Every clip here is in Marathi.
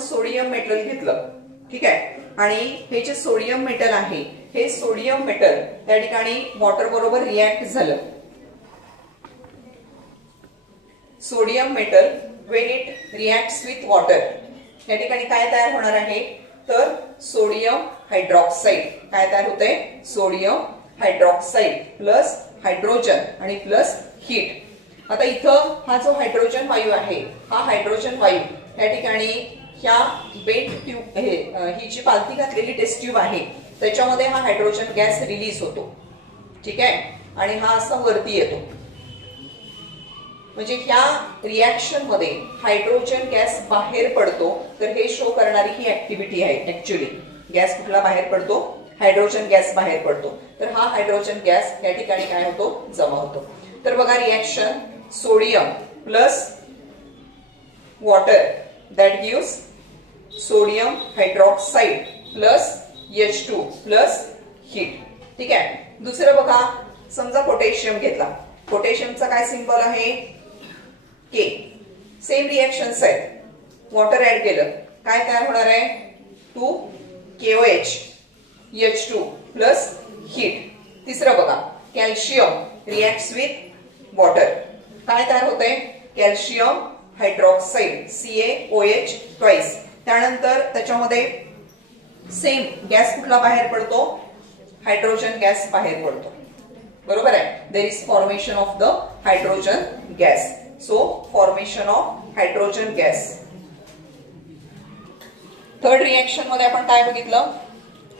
सोडियम मेटल घेतलं, ठीक आहे, आणि हे जे सोडियम मेटल आहे हे सोडियम मेटल त्या ठिकाणी वॉटर बरोबर रिॲक्ट झालं. Sodium metal when it reacts with water या ठिकाणी काय तयार होणार आहे तर सोडियम हायड्रॉक्साईड. काय तयार होते सोडियम हायड्रॉक्साईड प्लस हायड्रोजन आणि प्लस हीट. आता इथं हा जो हायड्रोजन वायू आहे हा हायड्रोजन वायू या ठिकाणी ह्या बेंट ट्यूब ही जी पालथी घातलेली टेस्ट ट्यूब आहे त्याच्यामध्ये हा हायड्रोजन गॅस रिलीज होतो, ठीक आहे, आणि हा असा वरती येतो. म्हणजे ह्या रिॲक्शन मध्ये हायड्रोजन गॅस बाहेर पडतो. तर हे शो करणारी ही ऍक्टिव्हिटी आहे. ऍक्च्युअली गॅस कुठला बाहेर पडतो हायड्रोजन गॅस बाहेर पडतो. तर हा हायड्रोजन गॅस या ठिकाणी काय होतो जमा होतो. तर बघा reaction sodium plus water that gives sodium hydroxide plus H2 plus heat, ठीक आहे. दुसरं बघा समजा पोटॅशियम घेतला. पोटॅशियमचा काय सिंबल आहे के. सेम रिॲक्शन्स आहेत. वॉटर ऍड केलं काय तयार होणार आहे 2KOH H2 प्लस हीट. तिसरं बघा कॅल्शियम रिॲक्ट्स विथ वॉटर. काय तयार होते कॅल्शियम हायड्रॉक्साईड CaOH ट्वाइस. त्यानंतर त्याच्यामध्ये सेम गॅस कुठला बाहेर पडतो हायड्रोजन गॅस बाहेर पडतो, बरोबर आहे. There is formation of the hydrogen gas. So formation of hydrogen gas. Third reaction मध्ये आपण काय बघितलं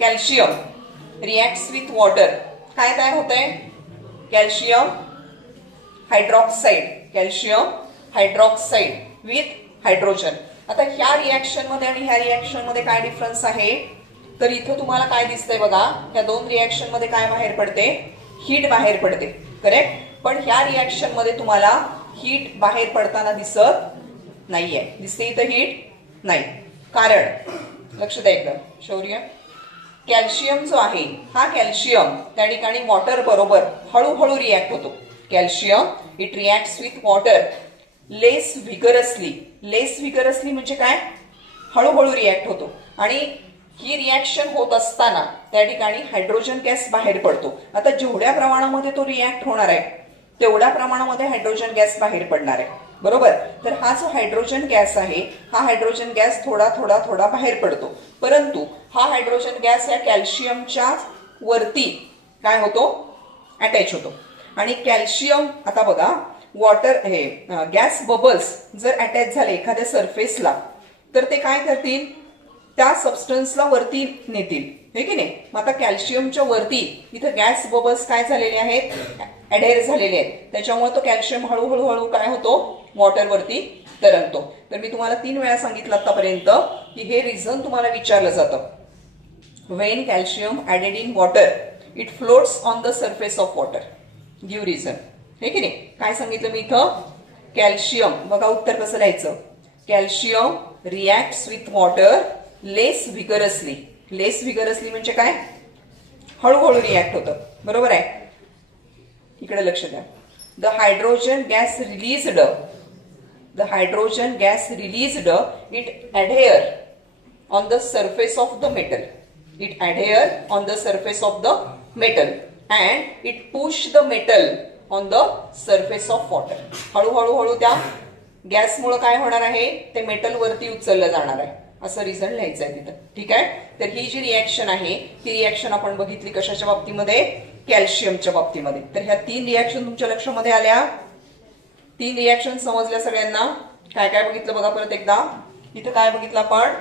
कॅल्शियम रिॲक्ट्स विथ वॉटर. काय तयार होतंय calcium hydroxide. Calcium hydroxide with hydrogen. आता ह्या रिॲक्शन मध्ये आणि ह्या रिॲक्शन मध्ये काय डिफरन्स आहे तर इथं तुम्हाला काय दिसतंय बघा ह्या दोन रिॲक्शन मध्ये काय बाहेर पडते हीट बाहेर पडते, करेक्ट. पण ह्या रिॲक्शन मध्ये तुम्हाला हीट बाहेर पडताना दिसत नाहीये. दिसते इथं हीट नाही. कारण लक्ष द्या एकदा शौर्य. कॅल्शियम जो आहे हा कॅल्शियम त्या ठिकाणी वॉटर बरोबर हळूहळू रिॲक्ट होतो. Calcium it reacts with water less vigorously. Less vigorously म्हणजे काय हळूहळू रिॲक्ट होतो. आणि ही रिॲक्शन होत असताना त्या ठिकाणी हायड्रोजन गॅस बाहेर पडतो. आता जेवढ्या प्रमाणामध्ये तो रिॲक्ट होणार आहे तेवढ्या प्रमाणामध्ये हायड्रोजन गॅस बाहेर पडणार आहे, बरोबर. तर हा जो हायड्रोजन गॅस आहे हा हायड्रोजन गॅस थोडा थोडा थोडा बाहेर पडतो. परंतु हा हायड्रोजन गॅस या कॅल्शियमच्या वरती काय होतो अटॅच होतो. आणि कॅल्शियम आता बघा वॉटर हे गॅस बबल्स जर अटॅच झाले एखाद्या सरफेसला तर ते काय करतील त्या सबस्टन्सला वरती नेतील, हे की नाही. मग आता कॅल्शियमच्या वरती इथं गॅस बबल्स काय झालेले आहेत ऍडहेर झालेले आहेत. त्याच्यामुळे तो कॅल्शियम हळूहळू हळू काय होतो वॉटर वरती तरंगतो. तर मी तुम्हाला 3 वेळा सांगितलं आतापर्यंत की हे रिझन तुम्हाला विचारलं जातं. When calcium added in water it floats on the surface of water. Give reason, हे की नाही. काय सांगितलं मी इथं कॅल्शियम बघा उत्तर कसं लिहायचं calcium reacts with water less vigorously. Less vigorously म्हणजे काय हळूहळू रिॲक्ट होतं, बरोबर आहे. इकडे लक्ष द्या. The hydrogen gas released it adhere on the surface of the metal. It adhere on the surface of the metal and it push the metal on the surface of water. हळूहळू हळू त्या गॅसमुळे काय होणार आहे ते मेटल वरती उचललं जाणार आहे असं रिझल्ट लिहायचं आहे तिथं, ठीक आहे. तर ही जी रिॲक्शन आहे ती रिॲक्शन आपण बघितली कशाच्या बाबतीमध्ये कॅल्शियमच्या बाबतीमध्ये. तर ह्या 3 रिॲक्शन तुमच्या लक्षामध्ये आल्या. 3 रिॲक्शन समजल्या सगळ्यांना. काय काय बघितलं बघा परत एकदा. इथं काय बघितलं आपण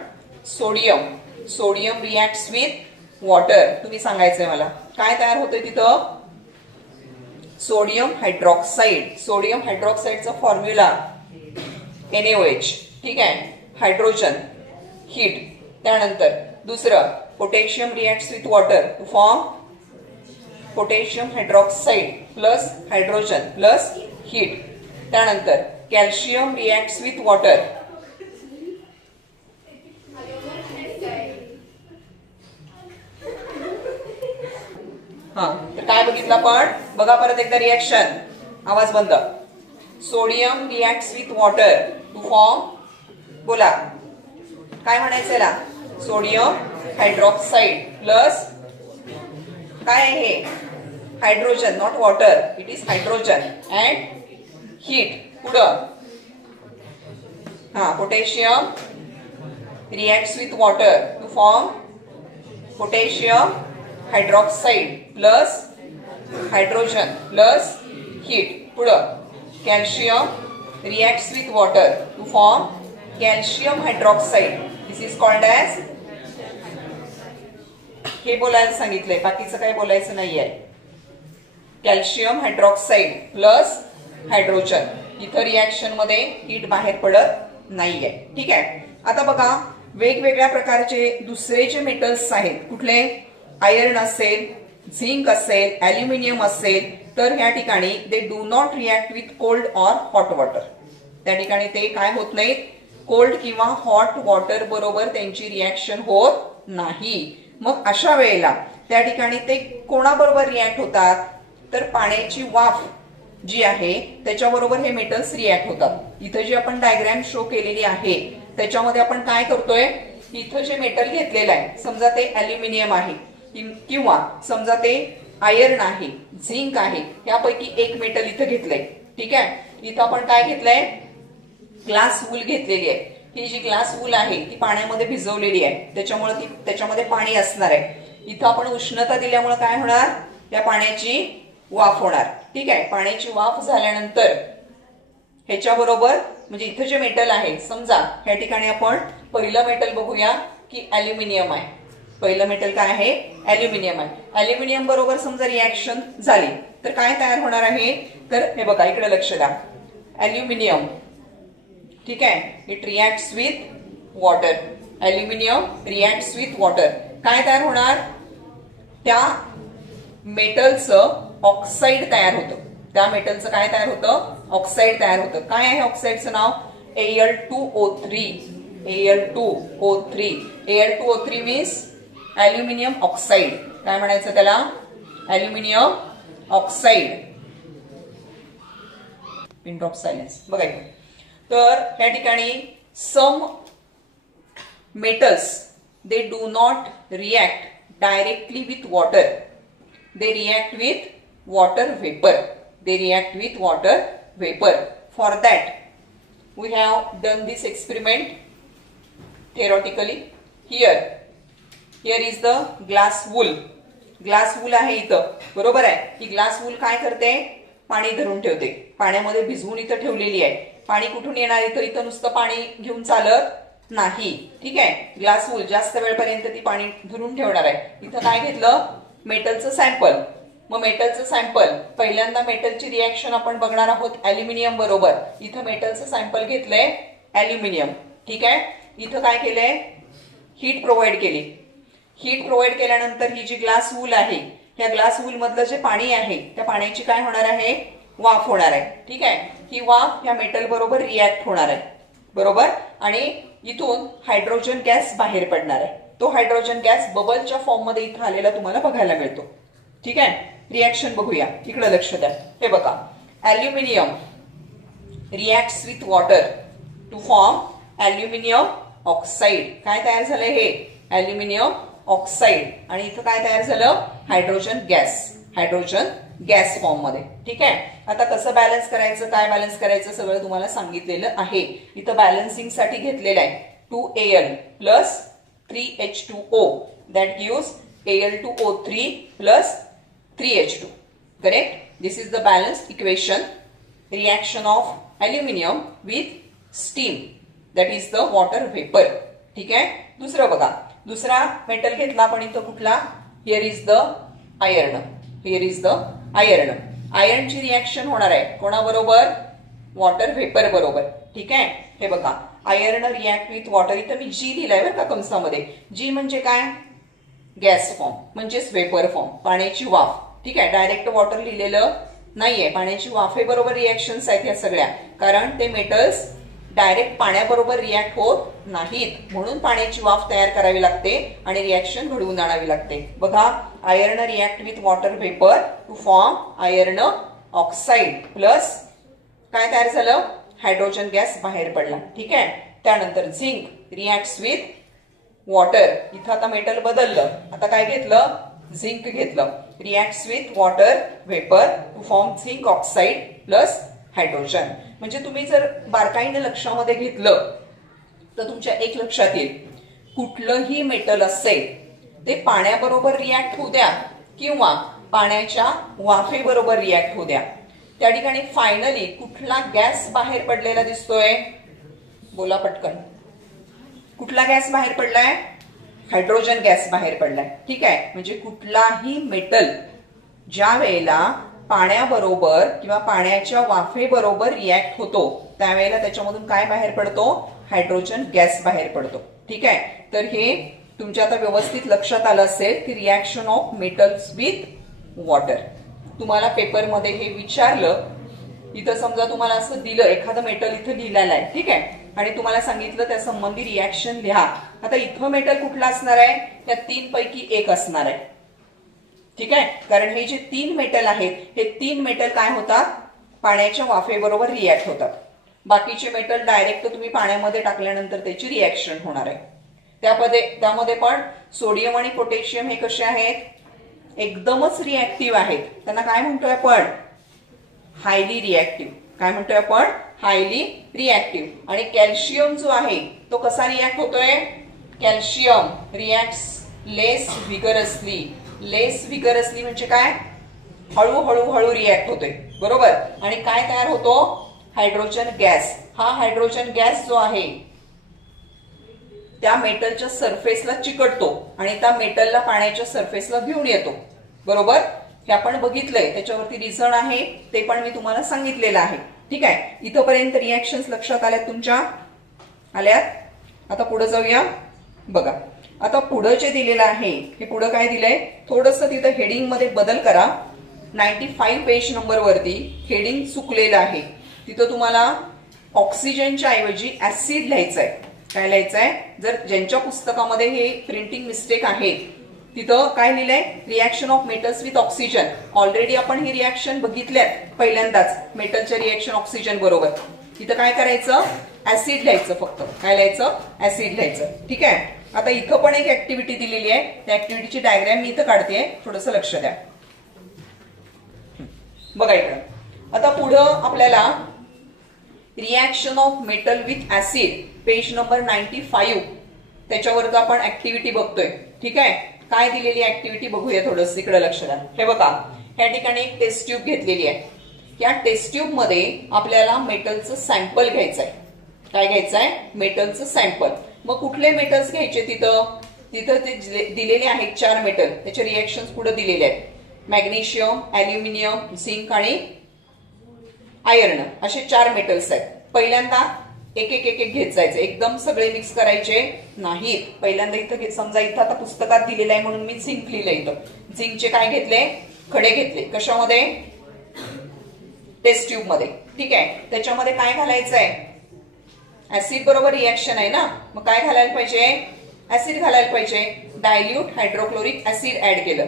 सोडियम रिॲक्ट्स विथ वॉटर. तुम्ही सांगायचंय मला काय तयार होतंय तिथं सोडियम हायड्रॉक्साईड. सोडियम हायड्रॉक्साईडचा फॉर्म्युला NaOH, ठीक आहे. Hydrogen heat. त्यानंतर दुसरं potassium reacts with water to form potassium hydroxide plus hydrogen plus heat. त्यानंतर कॅल्शियम रिॲक्ट्स विथ वॉटर तर काय बघितलं आपण बघा परत एकदा रिॲक्शन. आवाज बंद. Sodium reacts with water to form बोला काय म्हणायचं याला, सोडियम हायड्रॉक्साईड प्लस काय आहे हे, hydrogen, not water, it is hydrogen and heat. पुढं potassium reacts with water to form potassium hydroxide plus hydrogen plus heat. पुढं calcium reacts with water to form calcium hydroxide. This is called as, हे बोलायला सांगितलंय, बाकीचं काही बोलायचं नाहीये. कॅल्शियम हायड्रॉक्साईड प्लस हायड्रोजन, इथं रिएक्शन मध्ये हीट बाहेर पडत नाहीये. ठीक आहे. आता बघा वेगवेगळ्या प्रकारचे दुसरे जे मेटल्स आहेत, कुठले, आयर्न असेल, झिंक असेल, ॲल्युमिनियम असेल, तर ह्या ठिकाणी दे do not react with cold or hot water. त्या ठिकाणी ते काय होत नाहीत, कोल्ड किंवा हॉट वॉटर बरोबर त्यांची रिॲक्शन होत नाही. मग अशा वेळेला त्या ठिकाणी ते कोणाबरोबर रिॲक्ट होतात, तर पाण्याची वाफ जी आहे त्याच्याबरोबर हे मेटल्स रिॲक्ट होतात. इथं जी आपण डायग्राम शो केलेली आहे त्याच्यामध्ये आपण काय करतोय, इथं जे मेटल घेतलेलं आहे, समजा ते ॲल्युमिनियम आहे किंवा समजा ते आयर्न आहे, झिंक आहे, यापैकी एक मेटल इथं घेतलंय. ठीक आहे. इथं आपण काय घेतलंय, ग्लास वूल घेतलेली आहे. ही जी ग्लास वूल आहे ती पाण्यामध्ये भिजवलेली आहे, त्याच्यामुळे त्याच्यामध्ये पाणी असणार आहे. इथं आपण उष्णता दिल्यामुळे काय होणार, त्या पाण्याची वाफ होणार. ठीक आहे. पाण्याची वाफ झाल्यानंतर ह्याच्याबरोबर म्हणजे इथं जे मेटल आहे, समजा ह्या ठिकाणी आपण पहिलं मेटल बघूया की ॲल्युमिनियम आहे. पहिलं मेटल काय आहे, ॲल्युमिनियम आहे. ॲल्युमिनियम बरोबर समजा रिॲक्शन झाली तर काय तयार होणार आहे, तर हे बघा इकडे लक्ष द्या, ॲल्युमिनियम. ठीक आहे. It reacts with water. Aluminium reacts with water. काय तयार होणार, त्या मेटलचं ऑक्साईड तयार होतं. त्या मेटलचं काय तयार होतं, ऑक्साईड तयार होतं. काय आहे ऑक्साईडचं नाव, Al2O3. Al2O3. Al2O3 means aluminium oxide. काय म्हणायचं त्याला, aluminium oxide. Pin drop silence बघायचं. तर या ठिकाणी some metals they do not react directly with water, they react with water vapor. They react with water vapor. For that we have done this experiment theoretically. Here is the glass wool. Glass wool आहे इथं, बरोबर आहे. ही ग्लास वूल काय करते, पाणी धरून ठेवते, पाण्यामध्ये भिजवून इथं ठेवलेली आहे. पाणी कुठून येणार, इथं नुसतं पाणी घेऊन चालत नाही. ठीक आहे. ग्लास वूल जास्त वेळपर्यंत ती पाणी धरून ठेवणार आहे. इथं काय घेतलं, मेटलचं सॅम्पल. मग मेटलचं सॅम्पल, पहिल्यांदा मेटलची रिॲक्शन आपण बघणार आहोत ॲल्युमिनियम बरोबर. इथं मेटलचं सॅम्पल घेतलंय ॲल्युमिनियम. ठीक आहे. इथं काय केलंय, हीट प्रोव्हाइड केली. हीट प्रोव्हाइड केल्यानंतर ही जी ग्लास वूल आहे, ह्या ग्लास वूल मधलं जे पाणी आहे त्या पाण्याची काय होणार आहे, वाफ होणार आहे. ठीक आहे. ही वाफ ह्या मेटल बरोबर रिॲक्ट होणार आहे, बरोबर. आणि इथून हायड्रोजन गॅस बाहेर पडणार आहे. तो हायड्रोजन गॅस बबलच्या फॉर्म मध्ये इथं आलेला तुम्हाला बघायला मिळतो. ठीक आहे. रिॲक्शन बघूया, इकडे लक्ष द्या. हे बघा, aluminium reacts with water to form aluminium oxide. काय तयार झालंय, हे ॲल्युमिनियम ऑक्साईड. आणि इथं काय तयार झालं, hydrogen gas. Hydrogen gas form मध्ये. ठीक आहे. आता कसं बॅलन्स करायचं, काय बॅलन्स करायचं सगळं तुम्हाला सांगितलेलं आहे. इथं बॅलन्सिंग साठी घेतलेलं आहे 2Al plus 3H2O that gives Al2O3 plus 3H2. Correct? This is the balanced equation. Reaction of aluminium with steam. That is the water vapor. ठीक आहे. दुसरं बघा, दुसरा मेटल घेतला आपण इथं कुठला, here is the iron. Here is the iron. आयर्नची रिॲक्शन होणार आहे कोणाबरोबर, वॉटर व्हेपर बरोबर. ठीक आहे. हे बघा, आयर्न रिॲक्ट विथ वॉटर. इथं मी जी लिहिलंय बरं का कंसामध्ये. जी म्हणजे काय, गॅस फॉर्म म्हणजेच वेपर फॉर्म, पाण्याची वाफ. ठीक आहे. डायरेक्ट वॉटर लिहिलेलं नाहीये, पाण्याची वाफेबरोबर रिॲक्शन्स आहेत या सगळ्या. कारण ते मेटल्स डायरेक्ट पाण्याबरोबर रिॲक्ट होत नाहीत, म्हणून पाण्याची वाफ तयार करावी लागते आणि रिॲक्शन घडवून आणावी लागते. बघा, iron react with water vapour to form iron oxide plus काय तयार झालं, हायड्रोजन गॅस बाहेर पडला. ठीक आहे. त्यानंतर झिंक रिॲक्ट्स विथ वॉटर. इथं आता मेटल बदललं, आता काय घेतलं, झिंक घेतलं. Reacts with water vapour to form zinc oxide plus hydrogen. म्हणजे तुम्ही जर बारकाईने लक्षामध्ये घेतलं तर तुमच्या एक लक्षात येईल, कुठलंही मेटल असेल ते पाण्याबरोबर रिॲक्ट होऊ द्या किंवा पाण्याच्या वाफेबरोबर रिॲक्ट होऊ द्या, त्या ठिकाणी फायनली कुठला गॅस बाहेर पडलेला दिसतोय, बोला पटकन. कुठला गॅस बाहेर पडलाय, हायड्रोजन गॅस बाहेर पडलाय. ठीक आहे, म्हणजे कुठलाही मेटल ज्या वेळेला पाण्याबरोबर किंवा पाण्याच्या वाफेबरोबर रिॲक्ट होतो त्यावेळेला त्याच्यामधून काय बाहेर पडतो, हायड्रोजन गॅस बाहेर पडतो. ठीक आहे, तर हे तुमच्या आता व्यवस्थित लक्षात आलं असेल की reaction of metals with water. तुम्हाला पेपरमध्ये हे विचारलं, इथं समजा तुम्हाला असं दिलं, एखादं मेटल इथं लिहिलेलं आहे, ठीक आहे, आणि तुम्हाला सांगितलं त्या संबंधी रिॲक्शन लिहा. आता इथं मेटल कुठला असणार आहे, त्या 3 पैकी एक असणार आहे. ठीक आहे, कारण हे जे 3 मेटल आहेत हे 3 मेटल काय होतात, पाण्याच्या वाफेबरोबर रिॲक्ट होतात. बाकीचे मेटल डायरेक्ट तुम्ही पाण्यामध्ये टाकल्यानंतर त्याची रिॲक्शन होणार आहे. त्यामध्ये पण सोडियम आणि पोटॅशियम हे कसे आहेत, एकदमच रिॲक्टिव्ह आहेत. त्यांना काय म्हणतोय आपण, हायली रिॲक्टिव्ह. काय म्हणतोय आपण, हायली रिॲक्टिव्ह. आणि कॅल्शियम जो आहे तो कसा रिॲक्ट होतोय, कॅल्शियम रिॲक्ट्स लेस व्हिगरसली. लेस व्हिगरसली म्हणजे काय, हळूहळू रिॲक्ट होतोय, बरोबर. आणि काय तयार होतो, हायड्रोजन गॅस. हा हायड्रोजन गॅस जो आहे त्या मेटलच्या सरफेसला चिकटतो आणि त्या मेटलला पाण्याच्या सरफेसला घेऊन येतो, बरोबर. हे आपण बघितलंय, त्याच्यावरती रिझन आहे ते पण मी तुम्हाला सांगितलेलं आहे. ठीक आहे, इथंपर्यंत रिॲक्शन्स लक्षात आल्यात तुमच्या, आल्यात. आता पुढे जाऊया. बघा आता पुढे जे दिलेलं आहे हे पुढे काय दिलंय, थोडंसं तिथं हेडिंग मध्ये बदल करा. 95 पेज नंबर वरती हेडिंग चुकलेलं आहे. तिथं तुम्हाला ऑक्सिजनच्या ऐवजी ऍसिड लिहायचंय. काय लिहायचंय, जर ज्यांच्या पुस्तकामध्ये हे प्रिंटिंग मिस्टेक आहे तिथं काय लिहिलंय, reaction of metals with oxygen. Already आपण ही रिॲक्शन बघितल्यात पहिल्यांदाच, मेटलच्या रिॲक्शन ऑक्सिजन बरोबर. तिथं काय करायचं, ऍसिड लिहायचं, फक्त काय लिहायचं, ऍसिड लिहायचं. ठीक आहे, आता इथं पण एक ऍक्टिव्हिटी दिलेली आहे, त्या ऍक्टिव्हिटीची डायग्राम मी इथं काढतेय, थोडंसं लक्ष द्या. बघा इकडं, आता पुढं आपल्याला reaction of metal with acid page number 95 त्याच्यावर आपण ऍक्टिव्हिटी बघतोय. ठीक आहे, काय दिलेली ऍक्टिव्हिटी बघूया, थोडंसं इकडे लक्ष द्या. हे बघा, या ठिकाणी एक टेस्ट ट्यूब घेतलेली आहे. या टेस्ट ट्यूब मध्ये आपल्याला मेटलचं सॅम्पल घ्यायचंय. काय घ्यायचंय, मेटलचं सॅम्पल. मग कुठले मेटल्स घ्यायचे, तिथं ते दिलेले आहेत 4 मेटल, त्याचे रिॲक्शन्स पुढे दिलेले आहेत. मॅग्नेशियम, अॅल्युमिनियम, झिंक आणि आयर्न, असे 4 मेटल्स आहेत. पहिल्यांदा एक एक घेत जायचं, एकदम सगळे मिक्स करायचे नाहीत. पहिल्यांदा इथं समजा इथं आता पुस्तकात दिलेलं आहे म्हणून मी झिंक लिहिलं. इथं झिंकचे काय घेतले, खडे घेतले. कशामध्ये, टेस्ट ट्यूब मध्ये. ठीक आहे, त्याच्यामध्ये काय घालायचंय, ऍसिड बरोबर रिॲक्शन आहे ना, मग काय घालायला पाहिजे, ऍसिड घालायला पाहिजे. डायल्यूट हायड्रोक्लोरिक ऍसिड ऍड केलं.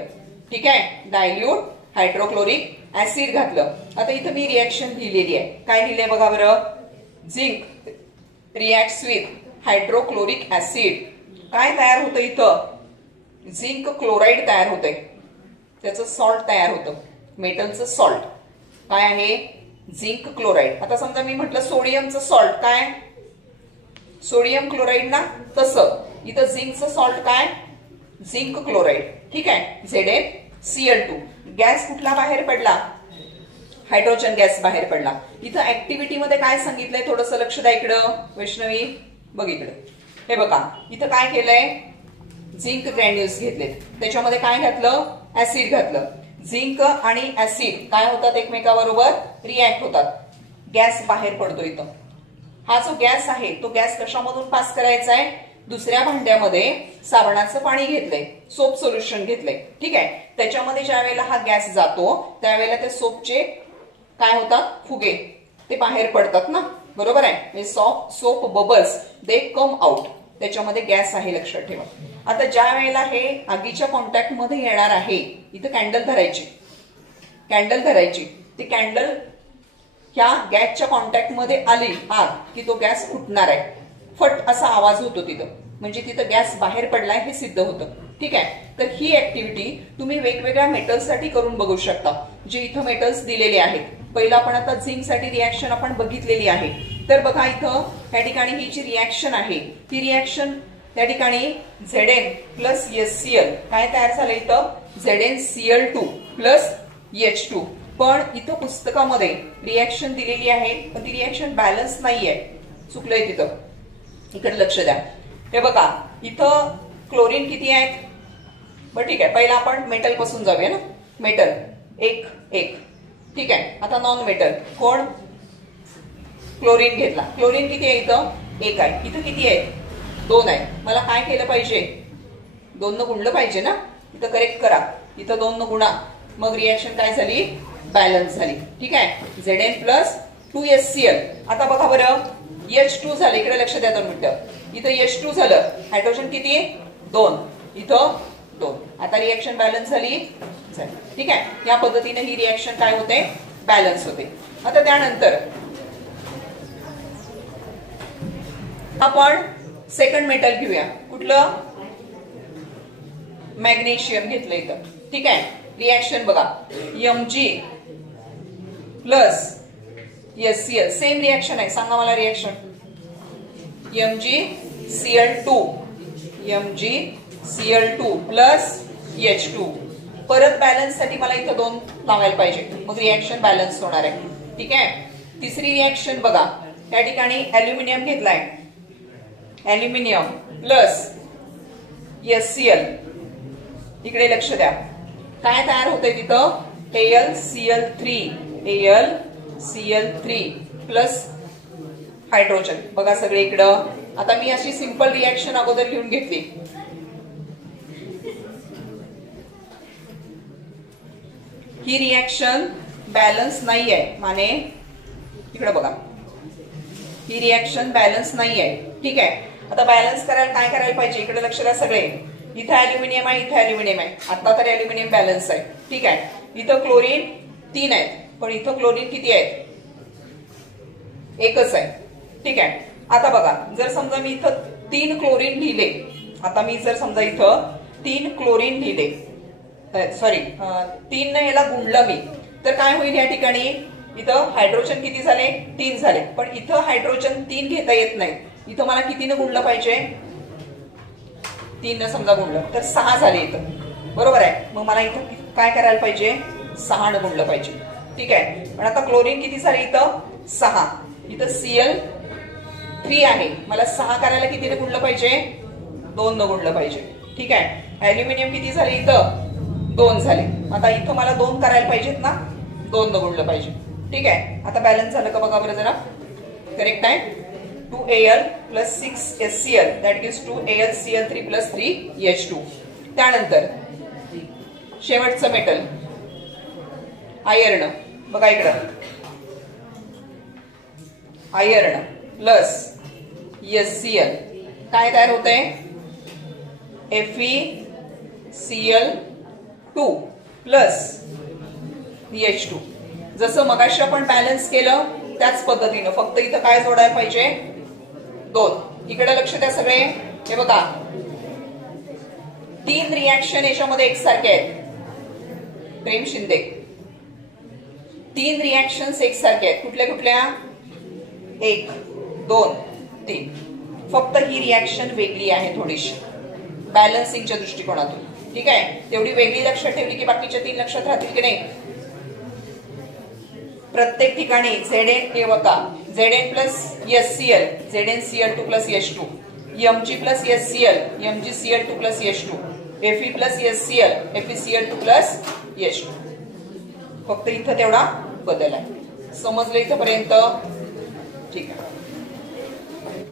ठीक आहे, डायल्यूट हायड्रोक्लोरिक ऍसिड घातलं. आता इथं मी रिॲक्शन लिहिलेली आहे. काय लिहिलंय बघा बरं, zinc reacts with hydrochloric acid. काय तयार होतं इथं, झिंक क्लोराईड तयार होतंय, त्याचं सॉल्ट तयार होतं, मेटलचं सॉल्ट. काय आहे, झिंक क्लोराईड. आता समजा मी म्हटलं सोडियमचं सॉल्ट, काय सोडियम क्लोराईड ना, तसं इथं झिंकचं सॉल्ट काय, झिंक क्लोराईड. ठीक आहे, ZnCl2. गॅस कुठला बाहेर पडला, हायड्रोजन गॅस बाहेर पडला. इथं ऍक्टिव्हिटी मध्ये काय सांगितलंय, थोडंसं लक्ष द्या इकडं वैष्णवी, बघ इकडं. हे बघा, इथं काय केलंय, झिंक ग्रॅन्युल्स घेतलेत, त्याच्यामध्ये काय घातलं, ऍसिड घातलं. झिंक आणि ऍसिड काय होतात, एकमेकाबरोबर रिॲक्ट होतात. गॅस बाहेर पडतो इथं. हा जो गॅस आहे तो गॅस कशामधून पास करायचा आहे, दुसऱ्या भांड्यामध्ये साबणाचं पाणी घेतलंय, सोप सोल्युशन घेतलंय. ठीक आहे, त्याच्यामध्ये ज्या वेळेला हा गॅस जातो त्यावेळेला त्या सोपचे काय होतात, फुगे ते बाहेर पडतात ना, बरोबर आहे. सोप बबल्स दे कम आउट, त्याच्यामध्ये गॅस आहे, लक्षात ठेवा. आता ज्या वेळेला हे आगीच्या कॉन्टॅक्ट मध्ये येणार आहे, इथं कॅन्डल धरायची, ती कॅन्डल ह्या गॅसच्या कॉन्टॅक्ट मध्ये आली आग की तो गॅस फुटणार आहे. फट असा आवाज होतो तिथं, म्हणजे तिथं गॅस बाहेर पडलाय हे सिद्ध होतं. ठीक आहे. तर ही ऍक्टिव्हिटी तुम्ही वेगवेगळ्या मेटल्ससाठी करून बघू शकता, जे इथं मेटल्स दिलेले आहेत. पहिला आपण आता झिंक साठी रिॲक्शन आपण बघितलेली आहे. तर बघा इथं या ठिकाणी ही जी रिॲक्शन आहे ती रिॲक्शन त्या ठिकाणी Zn प्लस HCl काय तयार झालं इथं ZnCl2 प्लस H2. पण इथं पुस्तकामध्ये रिॲक्शन दिलेली आहे, पण ती रिॲक्शन बॅलन्स नाहीये, चुकलंय तिथं. इकडे लक्ष द्या. हे बघा इथं क्लोरीन किती आहेत. बरं ठीक आहे, पहिला आपण मेटल पासून जाऊया ना. मेटल एक एक. ठीक आहे. आता नॉन मेटल कोण, क्लोरीन घेतला. क्लोरीन किती आहे इथं, एक आहे. इथं किती आहे, दोन आहे. मला काय केलं पाहिजे, दोन न गुणलं पाहिजे ना. इथं करेक्ट करा, इथं दोन न गुणा, मग रिॲक्शन काय झाली, बॅलन्स झाली. ठीक आहे. Zn plus 2HCl. आता बघा बरं H2 झालं, इकडे लक्ष द्या 2 मिनिटं. इथं H2 झालं, हायड्रोजन किती, 2, इथं 2. आता रिॲक्शन बॅलन्स झाली. ठीक आहे. या पद्धतीने ही रिॲक्शन काय होते, बॅलन्स होते. आता त्यानंतर आपण सेकंड मेटल घेऊया. कुठलं, मॅग्नेशियम घेतलं इथं. ठीक आहे. रिॲक्शन बघा Mg plus HCl, same reaction आहे. सांगा मला reaction, MgCl2 MgCl2 plus H2. परत बॅलन्स साठी मला इथं 2 लावायला पाहिजे, मग रिॲक्शन बॅलन्स होणार आहे. ठीक आहे. तिसरी रिॲक्शन बघा, त्या ठिकाणी अल्युमिनियम घेतलाय, अल्युमिनियम प्लस HCl. इकडे लक्ष द्या, काय तयार होतंय तिथं, AlCl3 प्लस हायड्रोजन. बघा सगळे इकडं. आता मी अशी सिंपल रिॲक्शन अगोदर लिहून घेतली. ही रिॲक्शन बॅलन्स नाही आहे, माने इकडे बघा, ही रिॲक्शन बॅलन्स नाही आहे. ठीक आहे. आता बॅलन्स करायला काय करायला पाहिजे, इकडे लक्ष द्या सगळे. इथं अल्युमिनियम आहे, इथं अल्युमिनियम आहे. आता तर अल्युमिनियम बॅलन्स आहे. ठीक आहे. इथं क्लोरीन 3 आहेत, पण इथं क्लोरीन किती आहेत, एकच आहे. ठीक आहे. आता बघा, जर समजा मी इथं 3 क्लोरीन लिहिले, आता मी जर समजा इथं 3 क्लोरीन लिहिले, सॉरी 3 ने याला गुणलं मी, तर काय होईल या ठिकाणी, इथं हायड्रोजन किती झाले, 3 झाले. पण इथं हायड्रोजन 3 घेता येत नाही. इथं मला कितीनं गुणलं पाहिजे, 3 न समजा गुणलं तर 6 झाले इथं, बरोबर आहे. मग मला इथं काय करायला पाहिजे, 6 न गुणलं पाहिजे. ठीक आहे. पण आता क्लोरीन किती झाले इथं, 6. इथं Cl3 आहे, मला 6 करायला कितीने गुणलं पाहिजे, 2 न गुणलं पाहिजे. ठीक आहे. अल्युमिनियम किती झाले इथं, 2 झाले. आता इथं मला 2 करायला पाहिजेत ना, 2 न गुणलं पाहिजे. ठीक आहे. आता बॅलन्स झालं का बघा बरं जरा. करेक्ट आहे. 2Al plus 6HCl that gives 2AlCl3 plus 3H2. त्यानंतर शेवटचं मेटल आयर्न. बघा इकडं, आयर्न प्लस HCl काय तयार होत आहे, FeCl2 प्लस H2. जसं मगाशी आपण बॅलन्स केलं त्याच पद्धतीनं, फक्त इथं काय जोडायला पाहिजे, 2. इकडे लक्ष द्या सगळे. हे बघा 3 रिॲक्शन याच्यामध्ये एकसारखे आहेत. प्रेम शिंदे, 3 रिॲक्शन्स एकसारखे आहेत. कुठल्या कुठल्या, 1 2 3. फक्त ही रिॲक्शन वेगळी आहे थोडीशी बॅलन्सिंगच्या दृष्टिकोनातून. ठीक आहे. तेवढी वेगळी लक्षात ठेवली की बाकीच्या 3 लक्षात राहतील की नाही. प्रत्येक ठिकाणी Zn हे बघा, Zn plus HCl ZnCl2 plus H2, Mg plus HCl MgCl2 plus H2, Fe plus HCl FeCl2 plus H2. फक्त इथं तेवढा बदल आहे. समजलं इथपर्यंत. ठीक आहे.